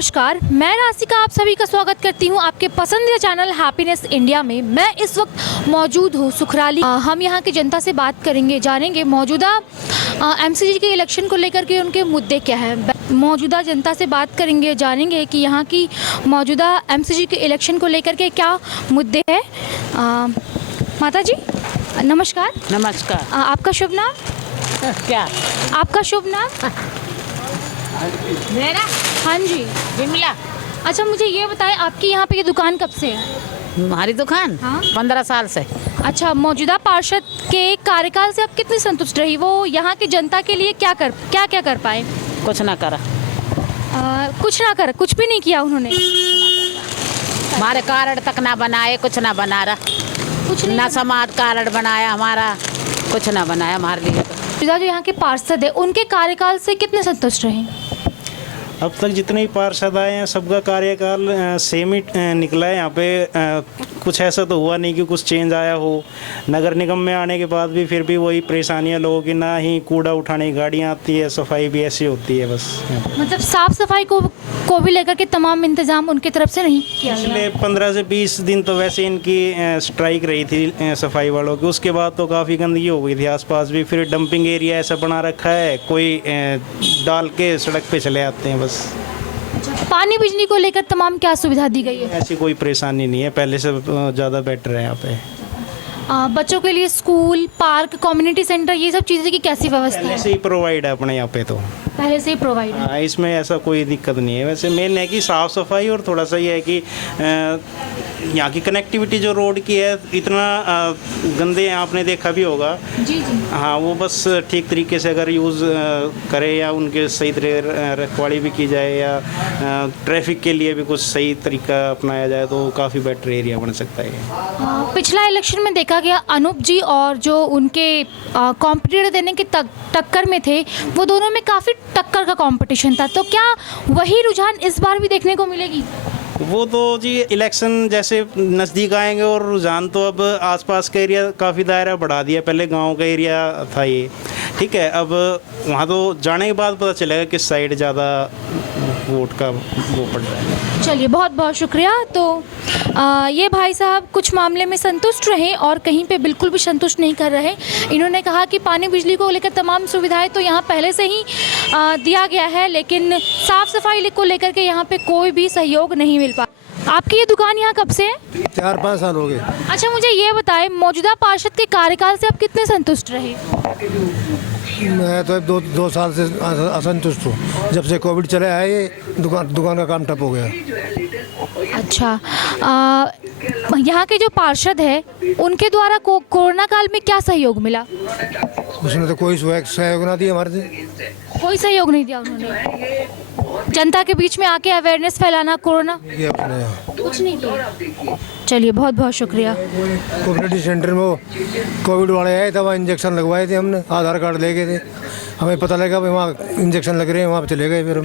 नमस्कार, मैं राशिका आप सभी का स्वागत करती हूं आपके पसंदीदा चैनल हैप्पीनेस इंडिया में। मैं इस वक्त मौजूद हूं सुखराली। हम यहां की जनता से बात करेंगे, जानेंगे मौजूदा एमसीजी के इलेक्शन को लेकर के उनके मुद्दे क्या हैं। मौजूदा जनता से बात करेंगे, जानेंगे कि यहां की मौजूदा एमसीजी के इलेक्शन को लेकर के क्या मुद्दे हैं। माता जी नमस्कार। नमस्कार। आपका शुभ नाम? क्या आपका शुभ नाम? मेरा हाँ जी। विमला। अच्छा, मुझे ये बताएं आपकी यहाँ पे ये दुकान कब से है? हमारी दुकान हाँ। 15 साल से। अच्छा, मौजूदा पार्षद के कार्यकाल से आप कितनी संतुष्ट रही? वो यहाँ की जनता के लिए क्या कर पाए? कुछ ना करा। कुछ ना कर, कुछ भी नहीं किया उन्होंने। हमारे कार्ड तक ना बनाए, कुछ ना बना रहा। कुछ नहीं। ना समाज कार्ड बनाया हमारा, कुछ ना बनाया हमारे लिए। मौजूदा जो यहाँ के पार्षद है उनके कार्यकाल से कितने संतुष्ट रहे? अब तक जितने भी पार्षद आए हैं सबका कार्यकाल सेम ही निकला है। यहाँ पे कुछ ऐसा तो हुआ नहीं कि कुछ चेंज आया हो। नगर निगम में आने के बाद भी फिर भी वही परेशानियाँ लोगों की, ना ही कूड़ा उठाने की गाड़ियाँ आती है, सफाई भी ऐसी होती है बस। मतलब साफ सफाई को भी लेकर के तमाम इंतजाम उनकी तरफ से नहीं किया गया? पिछले 15 से 20 दिन तो वैसे इनकी स्ट्राइक रही थी सफाई वालों की। उसके बाद तो काफ़ी गंदगी हो गई थी आसपास भी। फिर डंपिंग एरिया ऐसा बना रखा है, कोई डाल के सड़क पे चले आते हैं बस। अच्छा, पानी बिजली को लेकर तमाम क्या सुविधा दी गई है? ऐसी कोई परेशानी नहीं है, पहले से ज़्यादा बेटर है यहाँ पे। बच्चों के लिए स्कूल, पार्क, कम्युनिटी सेंटर, ये सब चीज़ें की कैसी व्यवस्था पहले है? से ही प्रोवाइड है अपने यहाँ पे तो। पहले से ही प्रोवाइड है। हाँ, इसमें ऐसा कोई दिक्कत नहीं है। वैसे मेन है कि साफ़ सफाई, और थोड़ा सा ये है कि यहाँ की कनेक्टिविटी जो रोड की है, इतना गंदे आपने देखा भी होगा। जी जी। हाँ, वो बस ठीक तरीके से अगर यूज़ करे या उनके सही तरह रखवाली भी की जाए, या ट्रैफिक के लिए भी कुछ सही तरीका अपनाया जाए तो काफ़ी बेटर एरिया बन सकता है। पिछला इलेक्शन में देखा गया अनूप जी और जो उनके कॉम्पिटिटर देने के टक्कर में थे, वो दोनों में काफ़ी टक्कर का कंपटीशन था। तो क्या वही रुझान इस बार भी देखने को मिलेगी? वो तो जी इलेक्शन जैसे नज़दीक आएंगे, और रुझान तो अब आसपास का एरिया काफ़ी दायरा बढ़ा दिया। पहले गांव का एरिया था ये, ठीक है। अब वहाँ तो जाने के बाद पता चलेगा किस साइड ज़्यादा वोट का वो पड़ रहा है। चलिए, बहुत बहुत शुक्रिया। तो ये भाई साहब कुछ मामले में संतुष्ट रहे और कहीं पे बिल्कुल भी संतुष्ट नहीं कर रहे। इन्होंने कहा कि पानी बिजली को लेकर तमाम सुविधाएं तो यहाँ पहले से ही दिया गया है, लेकिन साफ़ सफाई को लेकर के यहाँ पे कोई भी सहयोग नहीं मिल पा। आपकी ये दुकान यहाँ कब से है? 4-5 साल हो गए। अच्छा, मुझे ये बताएं मौजूदा पार्षद के कार्यकाल से आप कितने संतुष्ट रहे? मैं तो 2 साल से असंतुष्ट हूँ। जब से कोविड चला है ये दुकान का काम ठप हो गया। अच्छा, यहाँ के जो पार्षद है उनके द्वारा कोरोना काल में क्या सहयोग मिला? उसने तो कोई सहयोग ना दिया हमारे से। कोई सहयोग नहीं दिया उन्होंने? जनता के बीच में आके अवेयरनेस फैलाना, कोरोना ये अपने कुछ नहीं किया। चलिए, बहुत बहुत शुक्रिया। कम्युनिटी सेंटर में वो कोविड वाले आए थे, वहाँ इंजेक्शन लगवाए थे हमने, आधार कार्ड ले गए थे। हमें पता लगा भाई वहाँ इंजेक्शन लग रहे हैं, वहाँ पे चले गए फिर हम।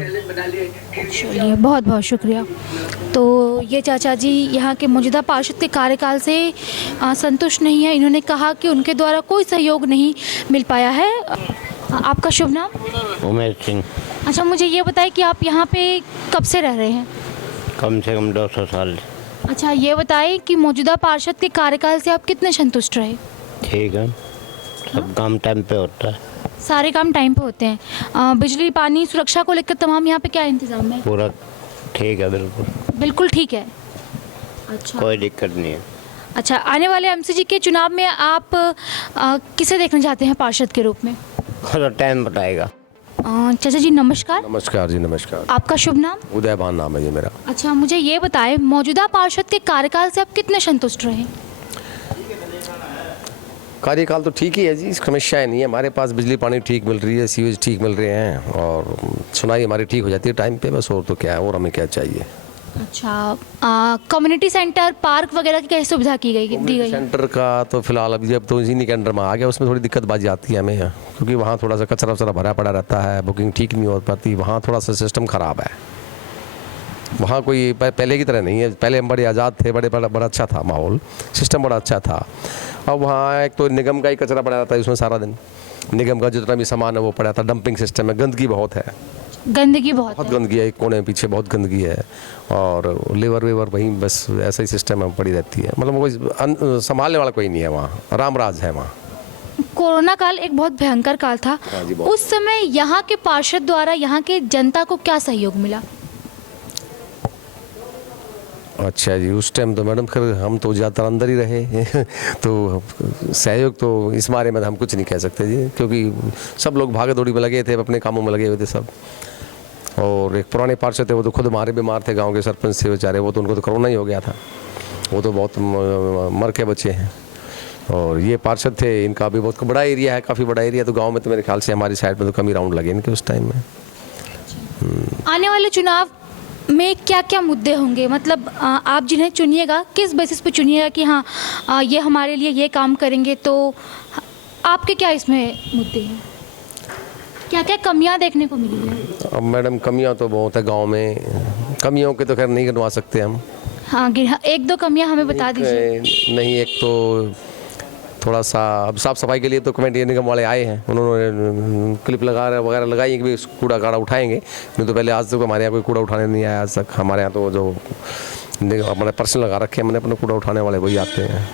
चलिए, बहुत बहुत शुक्रिया। तो ये चाचा जी यहाँ के मौजूदा पार्षद के कार्यकाल से संतुष्ट नहीं है। इन्होंने कहा कि उनके द्वारा कोई सहयोग नहीं मिल पाया है। आपका शुभ नाम? उमेश सिंह। अच्छा, मुझे ये बताएं कि आप यहाँ पे कब से रह रहे हैं? कम से कम 200 साल। अच्छा, ये बताएं कि मौजूदा पार्षद के कार्यकाल से आप कितने संतुष्ट रहे? ठीक है, सब काम टाइम पे होता है। सारे काम टाइम पे होते हैं। बिजली, पानी, सुरक्षा को लेकर तमाम यहाँ पे क्या इंतजाम है? पूरा ठीक है, बिल्कुल बिल्कुल ठीक है। अच्छा, कोई दिक्कत नहीं है। अच्छा, आने वाले एमसीजी के चुनाव में आप किसे देखना चाहते हैं पार्षद के रूप में? थोड़ा टाइम बताएगा। चाचा जी नमस्कार। नमस्कार जी, नमस्कार। आपका शुभ नाम? उदयभान नाम है ये मेरा। अच्छा, मुझे ये बताएं मौजूदा पार्षद के कार्यकाल से आप कितने संतुष्ट रहे? कार्यकाल तो ठीक ही है जी, समस्याएं नहीं है हमारे पास। बिजली पानी ठीक मिल रही है, सीवेज ठीक मिल रहे हैं, और सुनाई हमारी ठीक हो जाती है टाइम पे, बस। और तो क्या है, और हमें क्या चाहिए। अच्छा, कम्युनिटी सेंटर, पार्क वगैरह की कैसी सुविधा की गई दी गई? सेंटर का तो फिलहाल अभी जब तो इन्हीं के अंडर में आ गया, उसमें थोड़ी दिक्कत बाजी आती है हमें, क्योंकि वहाँ थोड़ा सा कचरा वचरा भरा पड़ा रहता है, बुकिंग ठीक नहीं हो पाती, वहाँ थोड़ा सा सिस्टम ख़राब है। वहाँ कोई पहले की तरह नहीं है। पहले हम बड़े आज़ाद थे, बड़ा अच्छा था माहौल, सिस्टम बड़ा अच्छा था। अब वहाँ एक तो निगम का ही कचरा पड़ा रहता है उसमें सारा दिन। निगम का जितना भी सामान है वो पड़ा था, डंपिंग सिस्टम है, गंदगी बहुत है। गंदगी बहुत बहुत है। गंदगी है, एक कोने में पीछे बहुत गंदगी है, और लेबर वेबर वहीं बस ऐसा ही सिस्टम में पड़ी रहती है, मतलब कोई संभालने वाला कोई नहीं है वहाँ, राम राज है वहाँ। कोरोना काल एक बहुत भयंकर काल था। हाँ जी, बहुत। उस समय यहाँ के पार्षद द्वारा यहाँ के जनता को क्या सहयोग मिला? अच्छा जी, उस टाइम तो मैडम फिर हम तो ज़्यादातर अंदर ही रहे तो सहयोग तो इस बारे में हम कुछ नहीं कह सकते जी, क्योंकि सब लोग भागे दौड़ी में लगे थे, अपने कामों में लगे हुए थे सब। और एक पुराने पार्षद थे, वो तो खुद हमारे बीमार थे, गांव के सरपंच थे बेचारे, वो तो उनको तो कोरोना ही हो गया था, वो तो बहुत मर के बचे हैं। और ये पार्षद थे, इनका भी बहुत बड़ा एरिया है, काफ़ी बड़ा एरिया, तो गाँव में तो मेरे ख्याल से हमारी साइड में तो कम ही राउंड लगे इनके उस टाइम में। आने वाले चुनाव में क्या क्या मुद्दे होंगे, मतलब आप जिन्हें चुनिएगा किस बेसिस पे चुनिएगा कि हाँ ये हमारे लिए ये काम करेंगे, तो आपके क्या इसमें मुद्दे हैं, क्या क्या कमियां देखने को मिली हैं? अब मैडम कमियां तो बहुत है गांव में, कमियों के तो खैर नहीं गिनवा सकते हम। हाँ एक दो कमियां हमें बता दीजिए। नहीं, एक तो थोड़ा सा अब साफ़ सफाई के लिए तो कमेटी निगम वाले आए हैं, उन्होंने क्लिप वगैरह लगाई है कि भाई कूड़ा काड़ा उठाएंगे, नहीं तो पहले आज तक हमारे यहाँ कोई कूड़ा उठाने नहीं आया आज तक। हमारे यहाँ तो जो अपने पर्सन लगा रखे हैं, मैंने अपने कूड़ा उठाने वाले वही आते हैं।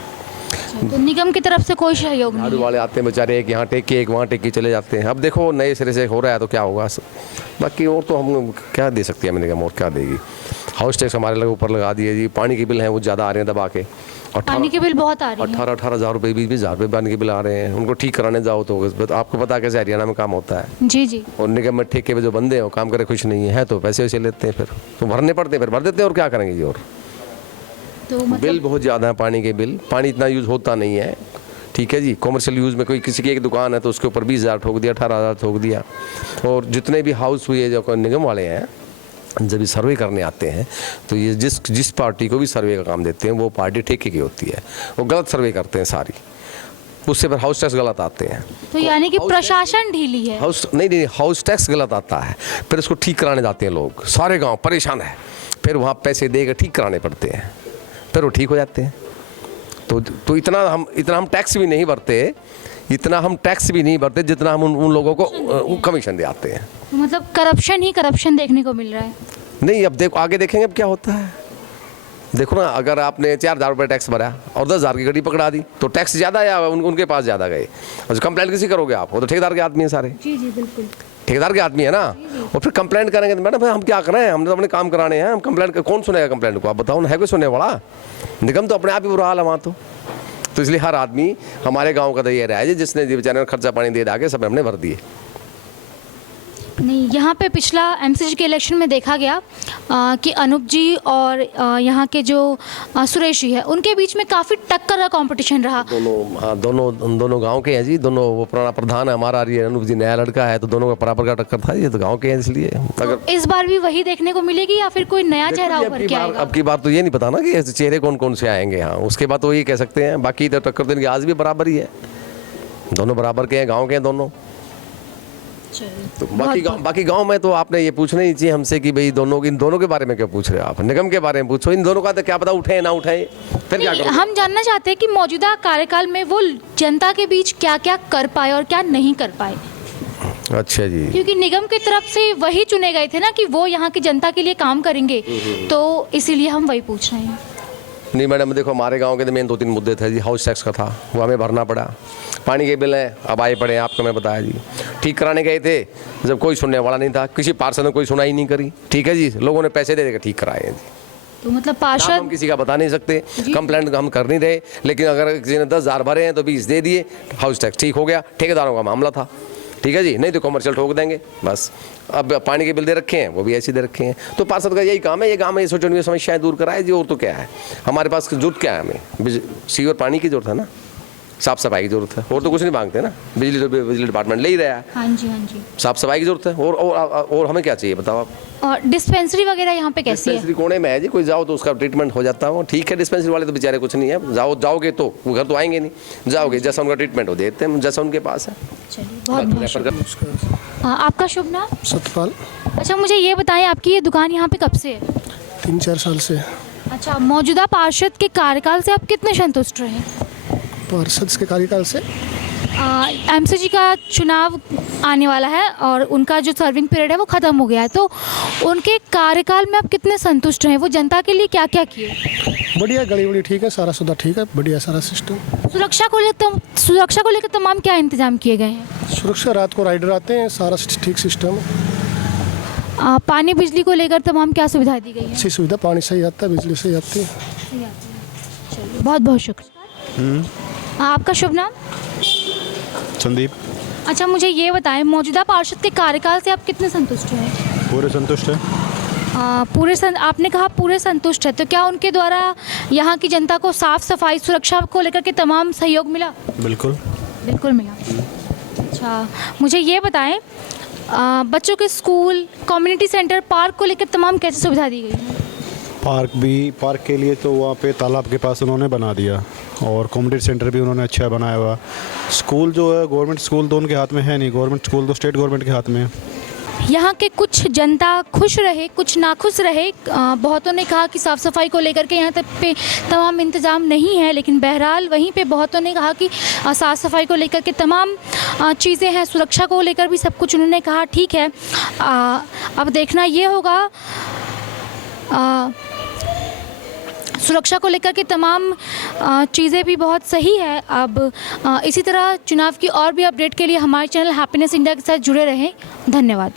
तो निगम की तरफ से कोई सहयोग झाड़ू नहीं? वाले आते हैं बेचारे, एक यहाँ टेक के एक वहाँ टेक के चले जाते हैं। अब देखो नए सिरे से हो रहा है तो क्या होगा, बाकी और तो हम क्या दे सकते हैं, निगम और क्या देगी। हाउस टैक्स हमारे लोग ऊपर लगा दिए जी, पानी के बिल हैं वो ज़्यादा आ रहे हैं दबा के, पानी के बिल बहुत आ रही है। 18 हज़ार रुपये 20 हज़ार रुपये पानी के बिल आ रहे हैं, उनको ठीक कराने जाओ तो आपको पता है कैसे हरियाणा में काम होता है। जी जी। और निगम में ठेके पे जो बंदे हैं वो काम करे खुश नहीं है, तो पैसे वैसे लेते हैं, फिर तो भरने पड़ते हैं, फिर भर देते हैं, और क्या करेंगे जी। और तो मतलब बिल बहुत ज़्यादा है पानी के बिल, पानी इतना यूज़ होता नहीं है, ठीक है जी। कॉमर्शियल यूज़ में कोई किसी की एक दुकान है तो उसके ऊपर 20 हज़ार ठोक दिया, 18 हज़ार ठोक दिया। और जितने भी हाउस हुए जो निगम वाले हैं, जब भी सर्वे करने आते हैं तो ये जिस पार्टी को भी सर्वे का काम देते हैं वो पार्टी ठेके की होती है, वो गलत सर्वे करते हैं सारी, उससे फिर हाउस टैक्स गलत आते हैं। तो यानी कि प्रशासन ढीली है? हाउस नहीं, हाउस टैक्स गलत आता है, फिर उसको ठीक कराने जाते हैं लोग, सारे गांव परेशान है, फिर वहाँ पैसे देकर ठीक कराने पड़ते हैं, फिर वो ठीक हो जाते हैं। तो इतना हम टैक्स भी नहीं भरते, जितना हम उन लोगों को कमीशन दे आते हैं। तो मतलब करप्शन ही करप्शन देखने को मिल रहा है। नहीं, अब देखो आगे देखेंगे अब क्या होता है। देखो ना, अगर आपने 4,000 रुपये टैक्स भरा और 10,000 की गाड़ी पकड़ा दी तो टैक्स ज़्यादा आया, उनके पास ज़्यादा गए, और कंप्लेंट किसी करोगे आप, वो तो ठेकेदार के आदमी हैं सारे। जी जी बिल्कुल, ठेकेदार के आदमी है ना। और फिर कंप्लेंट करेंगे तो मैडम हम क्या करें, हमने तो अपने काम कराने हैं, हम कंप्लेंट कौन सुनेगा कंप्लेंट को, आप बताओ ना, है कोई सुनने वाला? निगम तो अपने आप ही बुरा हाल है वहाँ तो इसलिए हर आदमी हमारे गांव का तो ये रहा है जिसने बेचारे ने खर्चा पानी दे के सब हमने भर दिए। नहीं, यहाँ पे पिछला एमसीजी के इलेक्शन में देखा गया कि अनूप जी और यहाँ के जो सुरेश जी है उनके बीच में काफ़ी टक्कर का कंपटीशन रहा। दोनों गांव के हैं जी, दोनों, वो पुराना प्रधान है हमारा, ये अनूप जी नया लड़का है, तो दोनों का बराबर का टक्कर था, ये तो गांव के हैं, इसलिए अगर तो इस बार भी वही देखने को मिलेगी या फिर कोई नया चेहरा उभर के आएगा? अब की बात तो ये नहीं पता ना कि चेहरे कौन कौन से आएंगे। हाँ, उसके बाद तो ये कह सकते हैं, बाकी तो टक्कर देने की आज भी बराबर ही है, दोनों बराबर के हैं, गाँव के हैं दोनों। तो बाकी गांव में तो आपने ये पूछना ही चाहिए हमसे कि भाई इन दोनों के बारे में क्या पूछ रहे हो आप, निगम के बारे में पूछो, इन दोनों का तो क्या पता उठे ना उठे, फिर क्या करोगे? हम जानना चाहते हैं कि मौजूदा कार्यकाल में वो जनता के बीच क्या क्या कर पाए और क्या नहीं कर पाए। अच्छा जी, क्योंकि निगम की तरफ से वही चुने गए थे ना कि वो यहाँ की जनता के लिए काम करेंगे, तो इसीलिए हम वही पूछ रहे हैं। नहीं मैडम, देखो हमारे गांव के तो मेन 2-3 मुद्दे थे जी। हाउस टैक्स का था, वो हमें भरना पड़ा, पानी के बिल हैं अब आए पड़े, आपको मैं बताया जी। ठीक कराने गए थे जब कोई सुनने वाला नहीं था, किसी पार्षद ने कोई सुनाई नहीं करी, ठीक है जी, लोगों ने पैसे दे देकर ठीक कराए हैं जी। तो मतलब नाम पार्षद हम किसी का बता नहीं सकते, कंप्लेंट हम कर नहीं रहे, लेकिन अगर किसी ने 10,000 भरे हैं तो 20 दे दिए, हाउस टैक्स ठीक हो गया, ठेकेदारों का मामला था, ठीक है जी, नहीं तो कमर्शियल ठोक देंगे बस। अब पानी के बिल दे रखे हैं, वो भी ऐसे दे रखे हैं, तो पार्षद का यही काम है, ये काम है, ये सोचो समस्याएं दूर कराए जी, और तो क्या है हमारे पास जरूरत क्या है, हमें सीवर पानी की जरूरत है ना, साफ सफाई की जरूरत है, और तो कुछ नहीं मांगते ना, बिजली डिपार्टमेंट ले ही रहा है, हाँ जी हाँ जी, साफ सफाई की जरूरत है, और हमें क्या चाहिए बताओ आप। और डिस्पेंसरी वगैरह यहाँ पे कैसी है? डिस्पेंसरी कोने में है जी, कोई जाओ तो उसका ट्रीटमेंट हो जाता है, ठीक है, डिस्पेंसरी वाले तो बेचारे कुछ नहीं है, जाओगे तो वो घर तो आएंगे नहीं, जाओगे जैसा उनका ट्रीटमेंट हो देते हैं, जैसा उनके पास है। चलिए बहुत बहुत शुक्रिया। आपका शुभ नाम? सतपाल। अच्छा, मुझे ये बताएं आपकी ये दुकान यहाँ पे कब से है? 3-4 साल से। अच्छा, मौजूदा पार्षद के कार्यकाल से आप कितने संतुष्ट रहे? पार्षद के कार्यकाल से एमसीजी का चुनाव आने वाला है और उनका जो सर्विंग पीरियड है वो ख़त्म हो गया है, तो उनके कार्यकाल में आप कितने संतुष्ट हैं? वो जनता के लिए क्या क्या किए? बढ़िया, गली वड़ी ठीक है, सारा सुधा ठीक है, बढ़िया सारा सिस्टम। सुरक्षा को लेकर तमाम क्या इंतजाम किए गए हैं? सुरक्षा, रात को राइडर आते हैं, सारा ठीक सिस्टम है। पानी बिजली को लेकर तमाम क्या सुविधाएं दी गई हैं? अच्छी सुविधा, पानी सही आता है, बिजली सही आती है। बहुत बहुत शुक्रिया। आपका शुभ नाम? संदीप। अच्छा, मुझे ये बताएं, मौजूदा पार्षद के कार्यकाल से आप कितने संतुष्ट हैं? पूरे संतुष्ट है। आपने कहा पूरे संतुष्ट है, तो क्या उनके द्वारा यहाँ की जनता को साफ सफाई, सुरक्षा को लेकर के तमाम सहयोग मिला? बिल्कुल बिल्कुल मिला। अच्छा, मुझे ये बताएं, बच्चों के स्कूल, कम्युनिटी सेंटर, पार्क को लेकर तमाम कैसी सुविधा दी गई है? पार्क के लिए तो वहाँ पे तालाब के पास उन्होंने बना दिया, और कम्युनिटी सेंटर भी उन्होंने अच्छा बनाया हुआ। स्कूल जो है, गवर्नमेंट स्कूल तो उनके हाथ में है नहीं, गवर्नमेंट स्कूल तो स्टेट गवर्नमेंट के हाथ में है। यहाँ के कुछ जनता खुश रहे, कुछ नाखुश रहे। बहुतों ने कहा कि साफ़ सफाई को लेकर के यहाँ तक पे तमाम इंतज़ाम नहीं है, लेकिन बहरहाल वहीं पे बहुतों ने कहा कि साफ़ सफाई को लेकर के तमाम चीज़ें हैं, सुरक्षा को लेकर भी सब कुछ उन्होंने कहा ठीक है। अब देखना ये होगा, सुरक्षा को लेकर के तमाम चीज़ें भी बहुत सही है। अब इसी तरह चुनाव की और भी अपडेट के लिए हमारे चैनल हैप्पीनेस इंडिया के साथ जुड़े रहें। धन्यवाद।